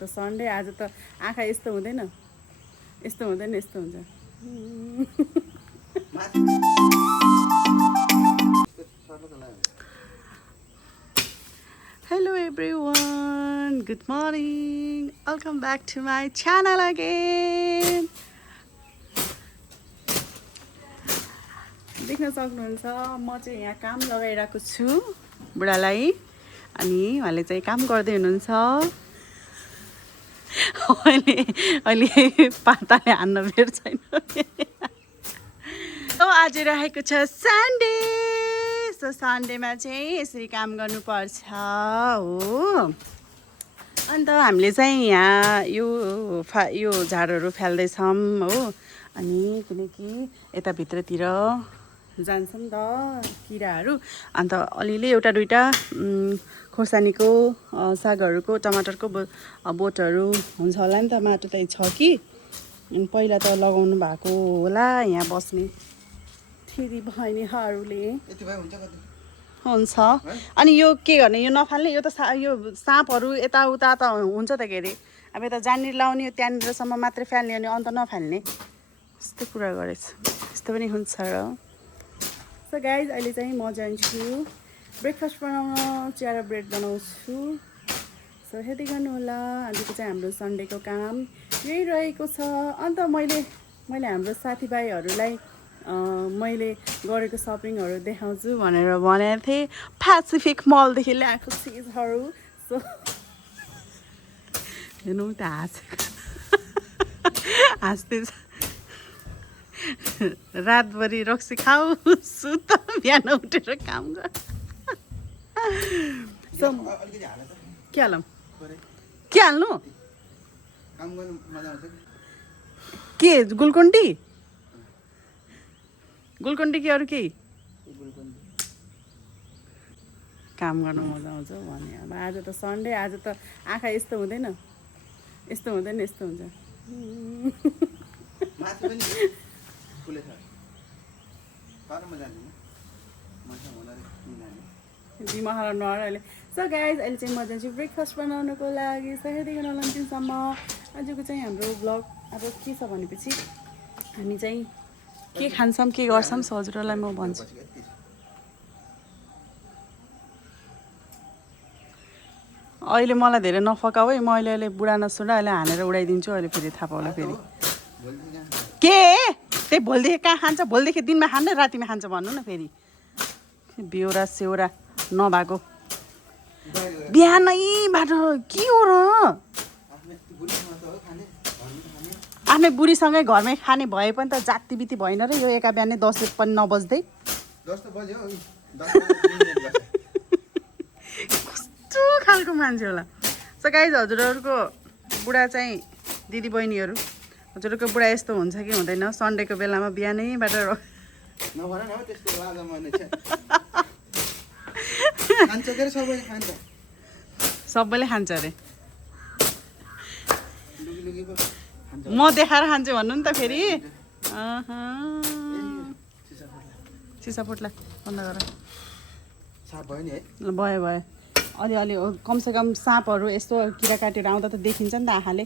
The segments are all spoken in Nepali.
त सन्डे आज त आँखा यस्तो हुँदैन यस्तो हुन्छ Hello everyone, good morning, welcome back to my channel again. देख्न सक्नुहुन्छ म चाहिँ यहाँ काम लगाइरहेको छु बुढालाई अनि उहाँले चाहिँ काम गर्दै हुनुहुन्छ अहिले पाताले हान्न बेर छैन आज रहेको छ सन्डे सो सन्डेमा चाहिँ यसरी काम गर्नुपर्छ हो अन्त हामीले चाहिँ यहाँ यो झाडहरू फाल्दैछौँ हो अनि किनकि यता भित्रतिर जान्छ नि त किराहरू अन्त अलिअलि एउटा दुइटा खोर्सानीको सागहरूको टमाटरको बोटहरू हुन्छ होला नि त माटो त छ कि अनि पहिला त लगाउनु भएको होला यहाँ बस्ने फेरि बहिनीहरूले हुन्छ अनि यो के गर्ने यो नफाल्ने यो त यो साँपहरू यताउता त हुन्छ त के अरे अब यता जहाँनिर लाउने त्यहाँनिरसम्म मात्रै फाल्ने अनि अन्त नफाल्ने यस्तो कुरा गरेछ यस्तो पनि हुन्छ र सो गाइज अहिले चाहिँ म जान्छु ब्रेकफास्ट बनाउन चिया र ब्रेड बनाउँछु सो हेर्दै गर्नु होला आजको चाहिँ हाम्रो सन्डेको काम यही रहेको छ अन्त मैले हाम्रो साथीभाइहरूलाई मैले गरेको सपिङहरू देखाउँछु भनेर भनेको थिएँ पेसिफिक मलदेखि ल्याएको चिजहरू सो हेर्नु त हाँस्दैछ रातभरि रक्सी खाऊ सुत बिहान उठेर काम गर के हालौँ के हाल्नु के गुलकन्डी कि अरू केही काम गर्न मजा आउँछ भने अब आज त सन्डे आज त आँखा यस्तो हुँदैन यस्तो हुन्छ दिमाग नआएर अहिले सो गाइज अहिले चाहिँ म जान्छु ब्रेकफास्ट बनाउनको लागि सो हेर्दै गर्नु होला अन्तिमसम्म आजको चाहिँ हाम्रो ब्लग अब के छ भनेपछि हामी चाहिँ के खान्छौँ के गर्छौँ हजुरहरूलाई म भन्छु अहिले मलाई धेरै नफकाऊ है म अहिले बुढा नसुढा अहिले हानेर उडाइदिन्छु अहिले फेरि थाहा पाउला फेरि के त्यही भोलिदेखि कहाँ खान्छ भोलिदेखि दिनमा खान्छ रातिमा खान्छ भन्नु न फेरि बेहोरा सेहोरा नभएको बिहानैबाट के हो र आफ्नै बुढीसँगै घरमै खाने भए पनि त जाति बिति भएन र यो एका बिहानै 10 पनि नबज्दै कस्तो खालको मान्छे होला सो गाइज हजुरहरूको बुढा चाहिँ दिदी बहिनीहरू हजुरको बुढा यस्तो हुन्छ कि हुँदैन सन्डेको बेलामा बिहानैबाट सबैले खान्छ अरे म देखाएर खान्छु भन्नु नि त फेरि सिसा फुट्ला बन्द गर भयो अलि कमसेकम साँपहरू यस्तो किरा काटेर आउँदा त देखिन्छ नि त आँखाले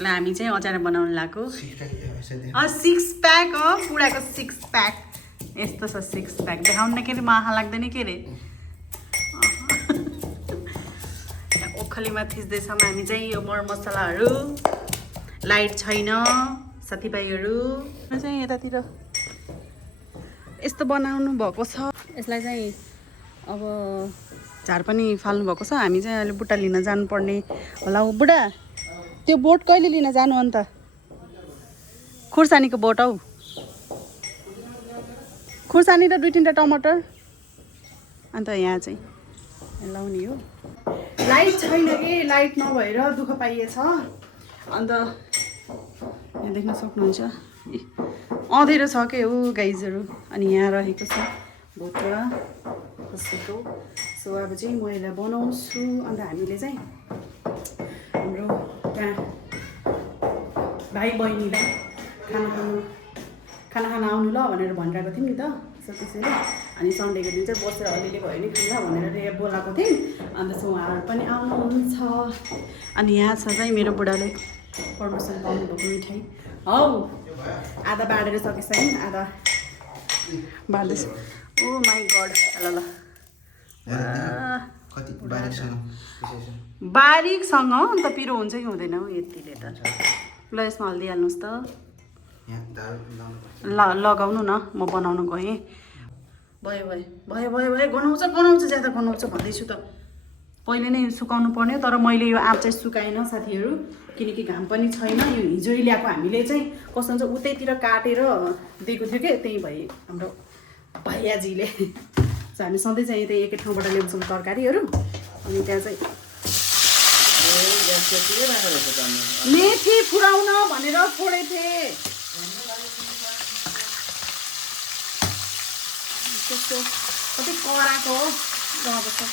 ल हामी चाहिँ अचार बनाउनु लाग्यो 6 प्याक हो पुराको 6 प्याक यस्तो छ 6 प्याक देखाउनु न के अरे म आँखा लाग्दैन के अरे ओखलीमा थिच्दैछौँ हामी चाहिँ यो मरमसलाहरू लाइट छैन साथीभाइहरू चाहिँ यतातिर यस्तो बनाउनु भएको छ यसलाई चाहिँ अब झार पनि फाल्नु भएको छ हामी चाहिँ अहिले बुट्टा लिन जानुपर्ने होला बुढा त्यो बोट कहिले लिन जानु अन्त खुर्सानीको बोट हौ खुर्सानी र 2-3टा टमाटर अन्त यहाँ चाहिँ लाउने हो लाइट छैन कि लाइट नभएर दुःख पाइएछ अन्त यहाँ देख्न सक्नुहुन्छ अँधेरो छ के हो गाइजहरू अनि यहाँ रहेको छ भोटरा खसेको सो अब चाहिँ म यसलाई बनाउँछु अन्त हामीले चाहिँ हाम्रो त्यहाँ भाइ बहिनीलाई खाना खान आउनु ल भनेर भनिरहेको थियौँ नि त सो सो त्यसैले अनि सन्डेको दिन चाहिँ बसेर अलिअलि भयो नि खाउँला भनेर बोलाएको थिएँ अन्त सो उहाँहरू पनि आउनुहुन्छ अनि यहाँ छ चाहिँ मेरो बुढाले पर्मिसन पाउनुभएको मिठाई हौ आधा बाँडेर सकिसक्यो आधा बाँड्दैछ ओ माई गड ल ल बारीकसँग अन्त पिरो हुन्छ कि हुँदैन हौ यतिले त ल यसमा हल्दी हाल्नुहोस् त ल लगाउनु न म बनाउन गएँ भयो भयो भयो भयो भयो गनाउँछ ज्यादा गनाउँछ भन्दैछु त पहिले नै सुकाउनु पर्ने तर मैले यो आँप चाहिँ सुकाएन साथीहरू किनकि घाम पनि छैन यो हिजो ल्याएको हामीले चाहिँ कस्तो हुन्छ उतैतिर काटेर दिएको थियो कि त्यही भए हाम्रो भैयाजीले हामी सधैँ चाहिँ त्यही एकै ठाउँबाट ल्याउँछौँ तरकारीहरू अनि त्यहाँ चाहिँ मेथी फुराउन भनेर छोडेको थिएँ त्यस्तो कति कराएको गएको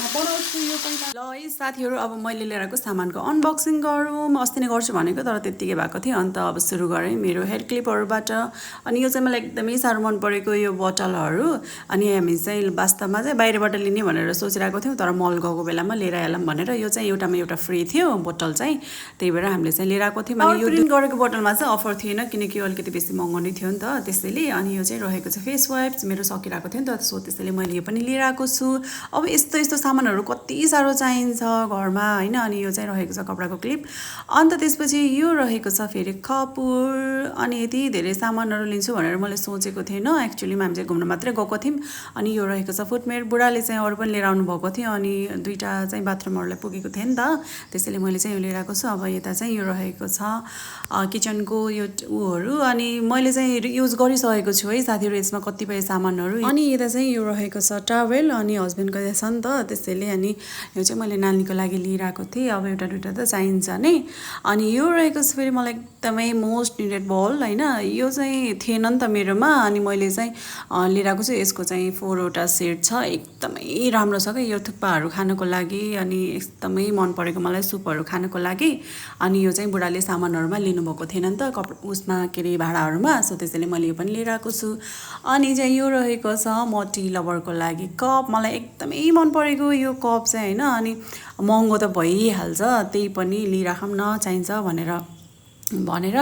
बनाउँछु यो पहिला ल है साथीहरू अब मैले लिएर आएको सामानको अनबक्सिङ गरौँ अस्ति नै गर्छु भनेको तर त्यत्तिकै भएको थियो अन्त अब सुरु गरेँ मेरो हेयर क्लिपहरूबाट अनि यो चाहिँ मलाई एकदमै साह्रो मन परेको यो बोतलहरू अनि हामी चाहिँ वास्तवमा चाहिँ बाहिरबाट लिने भनेर सोचिरहेको थियौँ तर मल गएको बेलामा लिएर आएलौँ भनेर यो चाहिँ एउटामा एउटा फ्री थियो बोतल चाहिँ त्यही भएर हामीले चाहिँ लिएर आएको थियौँ अनि यो प्रिन्ट गरेको बोतलमा चाहिँ अफर थिएन किनकि यो अलिकति बेसी महँगो नै थियो नि त त्यसैले अनि यो चाहिँ रहेको छ फेस वाइप्स मेरो सकिरहेको थियो नि त सो त्यसैले मैले यो पनि लिएर आएको छु अब यस्तो सामानहरू कति साह्रो चाहिन्छ घरमा होइन अनि यो चाहिँ रहेको छ कपडाको क्लिप अन्त त्यसपछि यो रहेको छ फेरि कपुर अनि यति धेरै सामानहरू लिन्छु भनेर मैले सोचेको थिएन एक्चुअलीमा हामी चाहिँ घुम्न मात्रै गएको थियौँ अनि यो रहेको छ फुटमेयर बुढाले चाहिँ अरू पनि लिएर आउनु भएको थियो अनि दुईवटा चाहिँ बाथरुमहरूलाई पुगेको थिएँ नि त त्यसैले मैले चाहिँ यो लिएर आएको छु अब यता चाहिँ यो रहेको छ किचनको यो उहरू अनि मैले चाहिँ युज गरिसकेको छु है साथीहरू यसमा कतिपय सामानहरू अनि यता चाहिँ यो रहेको छ टावेल अनि हस्बेन्डको छ नि त त्यसैले अनि यो चाहिँ मैले नानीको लागि लिइरहेको थिएँ अब एउटा दुइटा त चाहिन्छ नै अनि यो रहेको छ फेरि मलाई एकदमै मोस्ट निडेड बल होइन यो चाहिँ थिएन नि त मेरोमा अनि मैले चाहिँ लिइरहेको छु यसको चाहिँ 4वटा सेट छ एकदमै राम्रो छ क्या यो थुक्पाहरू खानको लागि अनि एकदमै मन परेको मलाई सुपहरू खानको लागि अनि यो चाहिँ बुढाले सामानहरूमा लिनुभएको थिएन नि त उसमा के अरे भाँडाहरूमा सो त्यसैले मैले यो पनि लिइरहेको छु अनि चाहिँ यो रहेको छ म टी लभरको लागि कप मलाई एकदमै मन परेको यो कप चाहिँ होइन अनि महँगो त भइहाल्छ त्यही पनि लिइराखौँ न चाहिन्छ भनेर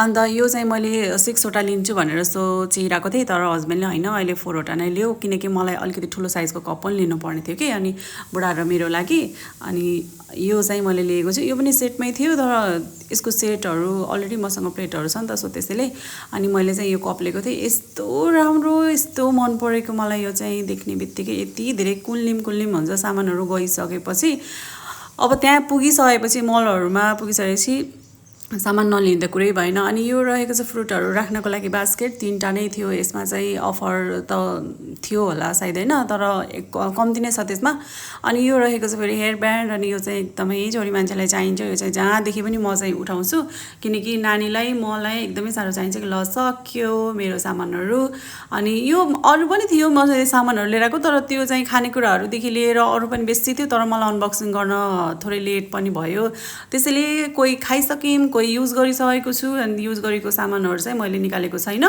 अन्त यो चाहिँ मैले 6वटा लिन्छु भनेर सोचिरहेको थिएँ तर हस्बेन्डले होइन अहिले 4वटा नै ल्याऊ किनकि मलाई अलिकति ठुलो साइजको कप पनि लिनुपर्ने थियो कि अनि बुढा र मेरो लागि अनि यो चाहिँ मैले लिएको छु यो पनि सेटमै थियो तर यसको सेटहरू अलरेडी मसँग प्लेटहरू छ नि त सो त्यसैले अनि मैले चाहिँ यो कप लिएको थिएँ यस्तो राम्रो यस्तो मन परेको मलाई यो चाहिँ देख्ने बित्तिकै यति धेरै कुल्लिम हुन्छ सामानहरू गइसकेपछि अब त्यहाँ पुगिसकेपछि मलहरूमा पुगिसकेपछि सामान नलिँदा कुरै भएन अनि यो रहेको छ फ्रुटहरू राख्नको लागि बास्केट 3टा नै थियो यसमा चाहिँ अफर त थियो होला सायद होइन तर कम्ती नै छ त्यसमा अनि यो रहेको छ फेरि हेयर ब्यान्ड अनि यो चाहिँ एकदमै छोरी मान्छेलाई चाहिन्छ यो चाहिँ जहाँदेखि पनि म चाहिँ उठाउँछु किनकि नानीलाई मलाई एकदमै साह्रो चाहिन्छ कि ल सक्यो मेरो सामानहरू अनि यो अरू पनि थियो म सामानहरू लिएर आएको तर त्यो चाहिँ खानेकुराहरूदेखि लिएर अरू पनि बेसी थियो तर मलाई अनबक्सिङ गर्न थोरै लेट पनि भयो त्यसैले कोही खाइसक्यौँ कोही युज गरिसकेको छु अनि युज गरेको सामानहरू चाहिँ मैले निकालेको छैन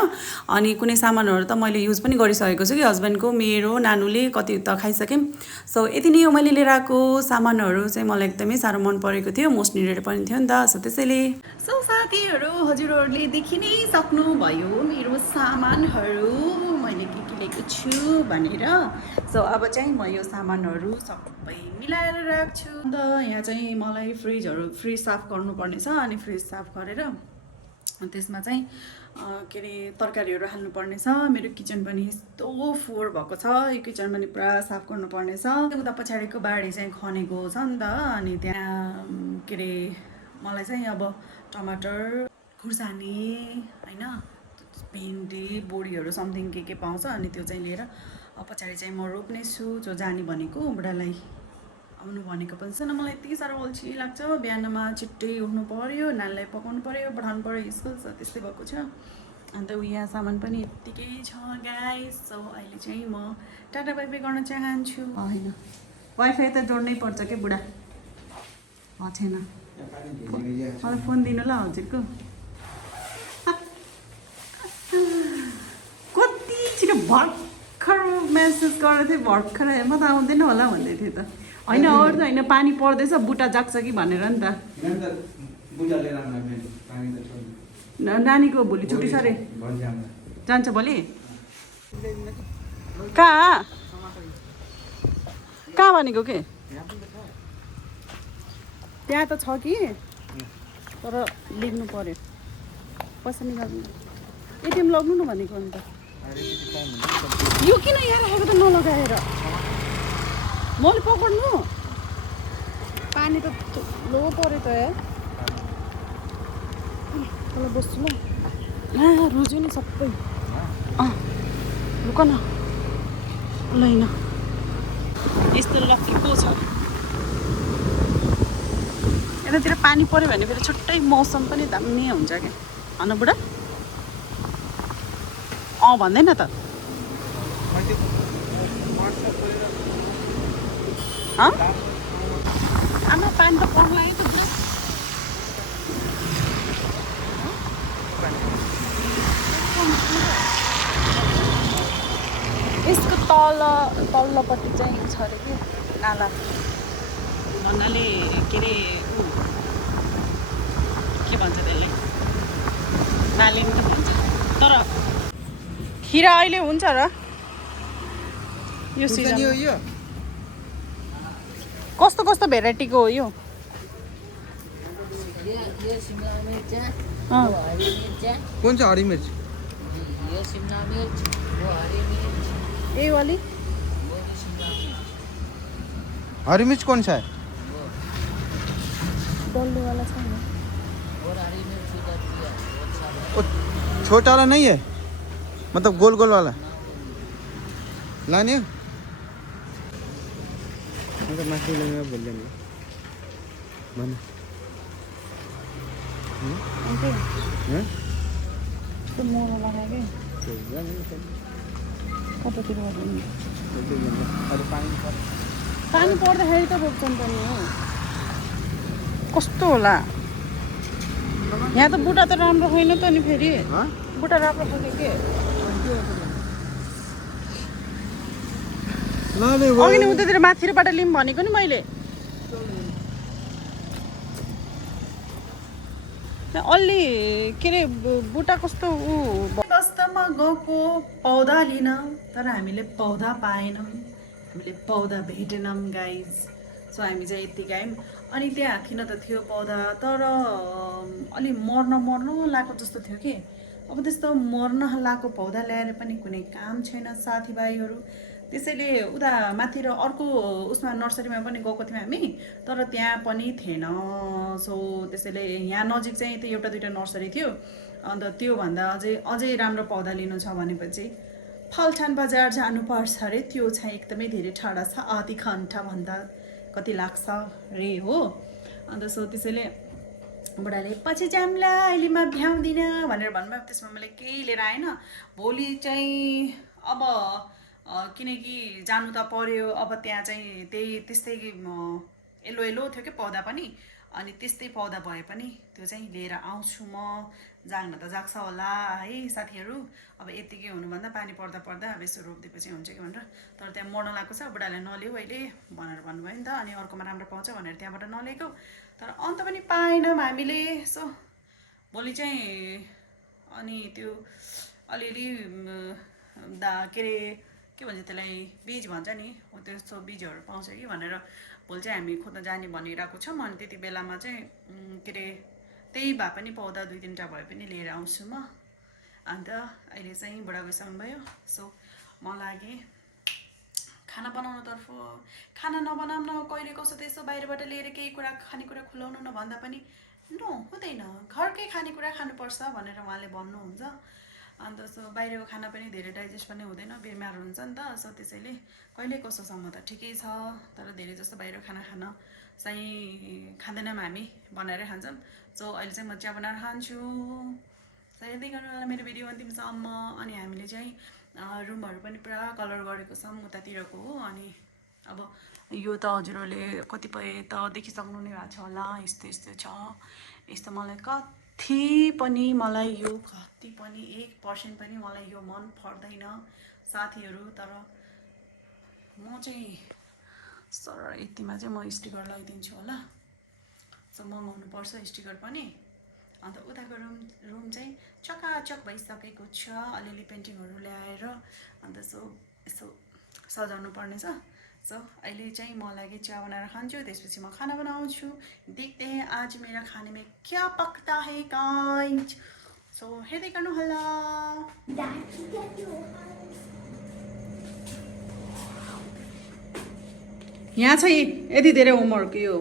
अनि कुनै सामानहरू त मैले युज पनि गरिसकेको छु कि हस्बेन्डको मेरो नानुले कति त खाइसक्यौँ सो यति नै हो मैले लिएर आएको सामानहरू चाहिँ मलाई एकदमै साह्रो मन परेको थियो मोस्ट निडेड पनि थियो नि त सो त्यसैले सो साथीहरू हजुरहरूले देखि नै सक्नुभयो मेरो सामानहरू मैले के लिएको छु भनेर सो अब चाहिँ म यो सामानहरू सबै मिलाएर राख्छु अन्त यहाँ चाहिँ मलाई फ्रिज साफ गर्नुपर्ने छ अनि फ्रिज साफ गरेर त्यसमा चाहिँ के अरे तरकारीहरू हाल्नुपर्ने छ मेरो किचन पनि यस्तो फोहोर भएको छ यो किचन पनि पुरा साफ गर्नुपर्ने छ उता पछाडिको बारी चाहिँ खनेको छ नि त अनि त्यहाँ के अरे मलाई चाहिँ अब टमाटर खुर्सानी होइन भिन्डी बोडीहरू समथिङ के पाउँछ अनि त्यो चाहिँ लिएर पछाडि चाहिँ म रोप्ने छु जो जाने भनेको बुढालाई आउनु भनेको पनि छैन मलाई यति साह्रो अल्छी लाग्छ बिहानमा छिट्टै उठ्नु पर्यो नानीलाई पकाउनु पर्यो पठाउनु पर्यो स्कुल छ त्यस्तै भएको छ अन्त यहाँ सामान पनि यत्तिकै छ गाइस सो अहिले चाहिँ म टाटा बाइ बाइ गर्न चाहन्छु होइन वाइफाई त जोड्नै पर्छ के बुढा छैन मलाई फोन दिनु ल हजुरको कति छिटो भर्खर मेसेज गरेको थिएँ भर्खर म त आउँदैन होला भन्दै थिएँ त होइन अरू त होइन पानी पर्दैछ बुट्टा जाग्छ कि भनेर नि त नानीको भोलि छुट्टी छ अरे जान्छ भोलि कहाँ कहाँ भनेको के त्यहाँ त छ कि तर लिनु पर्यो पैसा निकाल्नु एटिएम लग्नु न भनेको अन्त यो किन यहाँ राखेको त नलगाएर मैले पक्ड्नु पानी त लो पऱ्यो त तल बस्छु ल यहाँ रुज्यो नि सबै रुक न ल होइन यस्तो लक्की को छ यतातिर पानी पऱ्यो भने फेरि छुट्टै मौसम पनि दामी हुन्छ क्या होइन बुढा भन्दैन त आमा पानी त पर्न लाग्यो त बुढा यसको तल्लोपट्टि चाहिँ छ अरे कि नाला भन्नाले के अरे के भन्छ त्यसलाई नाली त भन्छ तर खिरा अहिले हुन्छ र यो सिजन कस्तो कस्तो भेराइटीको हो यो कौन सा हरी मिर्च ये शिमला मिर्च वो हरी मिर्च ये वाली हरी मिर्च कौन सा है डल्ले वाला छ नि और हरी मिर्च उधर दिया वो छोटा वाला नहीं है मतलब गोल गोल वाला लाने मतलब माथि लगेगा बोल देंगे बना हैं त्यो मोरो लगाएँ कि कतातिर गर्नु अरे पानी पानी पर्दाखेरि त रोप्छन् त नि हो कस्तो होला यहाँ त बुट्टा त राम्रो छैन त नि फेरि बुट्टा राम्रो छैन के अघि नि उतातिर माथिबाट लिउँ भनेको नि मैले अलि के अरे बुट्टा कस्तो वास्तवमा गएको पौधा लिन तर हामीले पौधा पाएनौँ हामीले पौधा भेटेनौँ गाइज सो हामी चाहिँ यत्तिकै आयौँ अनि त्यहाँ किन त थियो पौधा तर अलि मर्न लागेको जस्तो थियो कि अब त्यस्तो मर्न लागेको पौधा ल्याएर पनि कुनै काम छैन साथीभाइहरू त्यसैले उता माथि र अर्को उसमा नर्सरीमा पनि गएको थियौँ हामी तर त्यहाँ पनि थिएन सो त्यसैले यहाँ नजिक चाहिँ त्यो एउटा दुईवटा नर्सरी थियो अन्त त्योभन्दा अझै राम्रो पौधा लिनु छ भनेपछि फलछान बजार जानुपर्छ अरे त्यो चाहिँ एकदमै धेरै टाढा छ आधी घन्टाभन्दा कति लाग्छ रे हो अन्त सो त्यसैले बुढाले पछि जाम्ला अहिले म भ्याउँदिनँ भनेर भन्नुभयो त्यसमा मैले केही लिएर आएन भोलि चाहिँ अब किनकि जानु त पर्यो अब त्यहाँ चाहिँ त्यस्तै येलो थियो कि पौधा पनि अनि त्यस्तै पौधा भए पनि त्यो चाहिँ लिएर आउँछु म जाग्न त जाग्छ होला है साथीहरू अब यतिकै हुनुभन्दा पानी पर्दा अब यसो रोपिदिएपछि हुन्छ कि भनेर तर त्यहाँ मर्न लागेको छ बुढाले नलिऊ अहिले भनेर भन्नुभयो नि त अनि अर्कोमा राम्रो पाउँछ भनेर त्यहाँबाट नलिएको तर अन्त पनि पाएनौँ हामीले सो भोलि चाहिँ अनि त्यो अलिअलि के अरे के भन्छ त्यसलाई बीज भन्छ नि हो त्यस्तो बीजहरू पाउँछ कि भनेर भोलि चाहिँ हामी खोज्न जाने भनिरहेको छौँ अनि त्यति बेलामा चाहिँ के अरे त्यही भए पनि पौधा दुई तिनवटा भए पनि लिएर आउँछु म अन्त अहिले चाहिँ बुढा गइसक्नु भयो सो म लागि खाना बनाउनुतर्फ खाना नबनाउँ न कहिले कसो त्यसो बाहिरबाट लिएर केही कुरा खानेकुरा खुलाउनु नभन्दा पनि हुँदैन घरकै खानेकुरा खानुपर्छ भनेर उहाँले भन्नुहुन्छ अन्त सो बाहिरको खाना पनि धेरै डाइजेस्ट पनि हुँदैन बिमार हुन्छ नि त सो त्यसैले कहिले कसोसम्म त ठिकै छ तर धेरै जस्तो बाहिरको खाना खान चाहिँ खाँदैनौँ हामी बनाएरै खान्छौँ सो अहिले चाहिँ म चिया बनाएर खान्छु हेर्दै गर्नु होला मेरो भिडियो अन्तिमसम्म अनि हामीले चाहिँ रुमहरू पनि पुरा कलर गरेको छौँ उतातिरको हो अनि अब यो त हजुरहरूले कतिपय त देखिसक्नु नै भएको छ होला यस्तो यस्तो छ यस्तो मलाई कति पनि 1% पनि मलाई यो मन पर्दैन साथीहरू। तर म चाहिँ सर यतिमा चाहिँ म स्टिकर लगाइदिन्छु होला। सो मगाउनु पर्छ स्टिकर पनि। अन्त उताको रुम चाहिँ चकाचक भइसकेको छ। अलिअलि पेन्टिङहरू ल्याएर अन्त यसो सजाउनु पर्नेछ। सो अहिले चाहिँ म लागि चिया बनाएर खान्छु, त्यसपछि म खाना बनाउँछु। देखते हैं आज मेरा खाने में क्या पकता है गाइस। सो हेर्दै गर्नु होला। यहाँ चाहिँ यति धेरै होमवर्क यो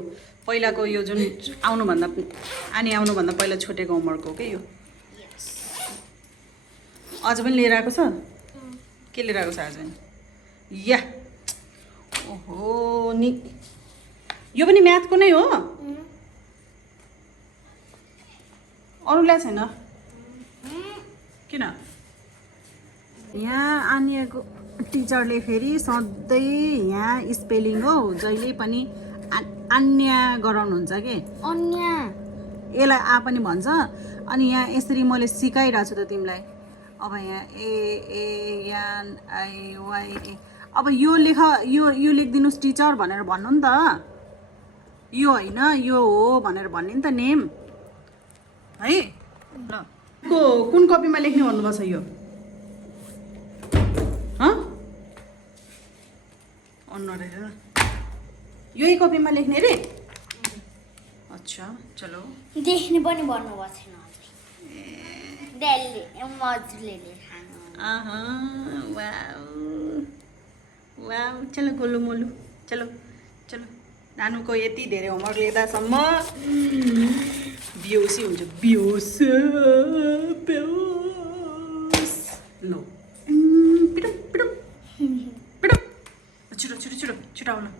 पहिलाको यो जुन आउनुभन्दा पहिला छुटेको होमवर्क हो कि यो। आज पनि लिएर आएको छ। के लिएर आएको छ आज पनि? या ओहो नि यो पनि म्याथको नै हो। अरू ल्याएको छैन किन? यहाँ आनिएको टिचरले फेरि सधैँ यहाँ स्पेलिङ हो जहिले पनि अन्य गराउनुहुन्छ कि यसलाई आ पनि भन्छ। अनि यहाँ यसरी मैले सिकाइरहेको छु त तिमीलाई। अब यहाँ एएन आई वाई ए अब यो यो लेखिदिनुहोस् टिचर भनेर भन्नु नि त। यो होइन यो हो भनेर भन्ने नि त नेम है। ल कुन कपीमा लेख्ने भन्नुभएको छ यो? यही कपीमा लेख्ने रे? अच्छा चलो देख्ने पनि भन्नुभएको छैन मजुरले वाउ चलो गोलु मोलु चलो चलो। नानुको यति धेरै होमवर्क लेख्दासम्म बिहोसी हुन्छ। बिहोस लो पिटुम पिटुम पिटुम छिटो छिटो छिटो छिटो आउनु।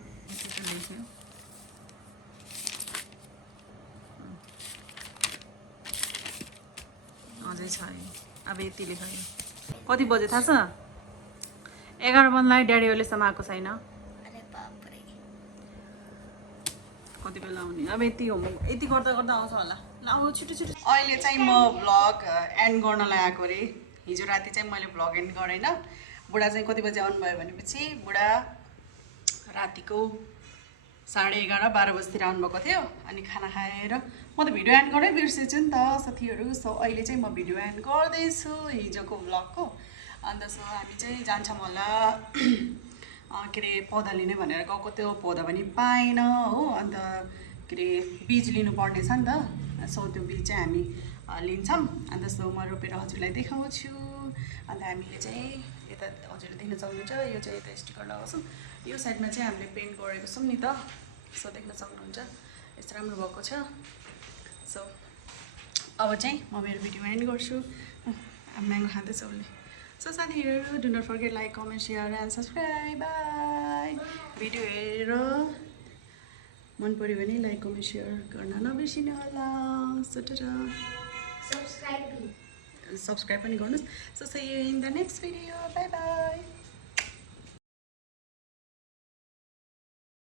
अझै छ अब यति लेखायो। कति बजे थाहा छ? 11 बज्नलाई ड्याडी अहिलेसम्म आएको छैन। कति बेला आउने? अब यति होमवर्क यति गर्दा गर्दा आउँछ होला। ल आऊ छिटो छिटो। अहिले चाहिँ म भ्लग एन्ड गर्नलाई आएको रे। हिजो राति चाहिँ मैले भ्लग एन्ड गरेन। बुढा चाहिँ कति बजे आउनुभयो भनेपछि बुढा रातिको 11:30-12 बजीतिर आउनुभएको थियो। अनि खाना खाएर म त भिडियो एन्ड गरेर बिर्सेछु नि त साथीहरू। सो अहिले चाहिँ म भिडियो एन्ड गर्दैछु हिजोको भ्लगको। अन्त सो हामी चाहिँ जान्छौँ होला के अरे पौधा लिने भनेर गएको। त्यो पौधा पनि पाएन हो। अन्त के अरे बीज लिनुपर्ने छ नि त। सो त्यो बीज चाहिँ हामी लिन्छौँ। अन्त सो म रोपेर हजुरलाई देखाउँछु। अन्त हामीले चाहिँ यता हजुरले देख्न सक्नुहुन्छ यो चाहिँ यता स्टिकर लगाउँछौँ। यो साइडमा चाहिँ हामीले पेन्ट गरेको छौँ नि त। सो देख्न सक्नुहुन्छ यस्तो राम्रो भएको छ। सो अब चाहिँ म मेरो भिडियो एन्ड गर्छु। म्याङ्गो खाँदैछ उसले। सो साथीहरू do not forget like comment share and subscribe. Bye. Video हेरेर मन पऱ्यो भने लाइक कमेन्ट सेयर गर्न नबिर्सिनु होला। सो सब्सक्राइब पनि गर्नुहोस्। So see you in the next video. Bye by.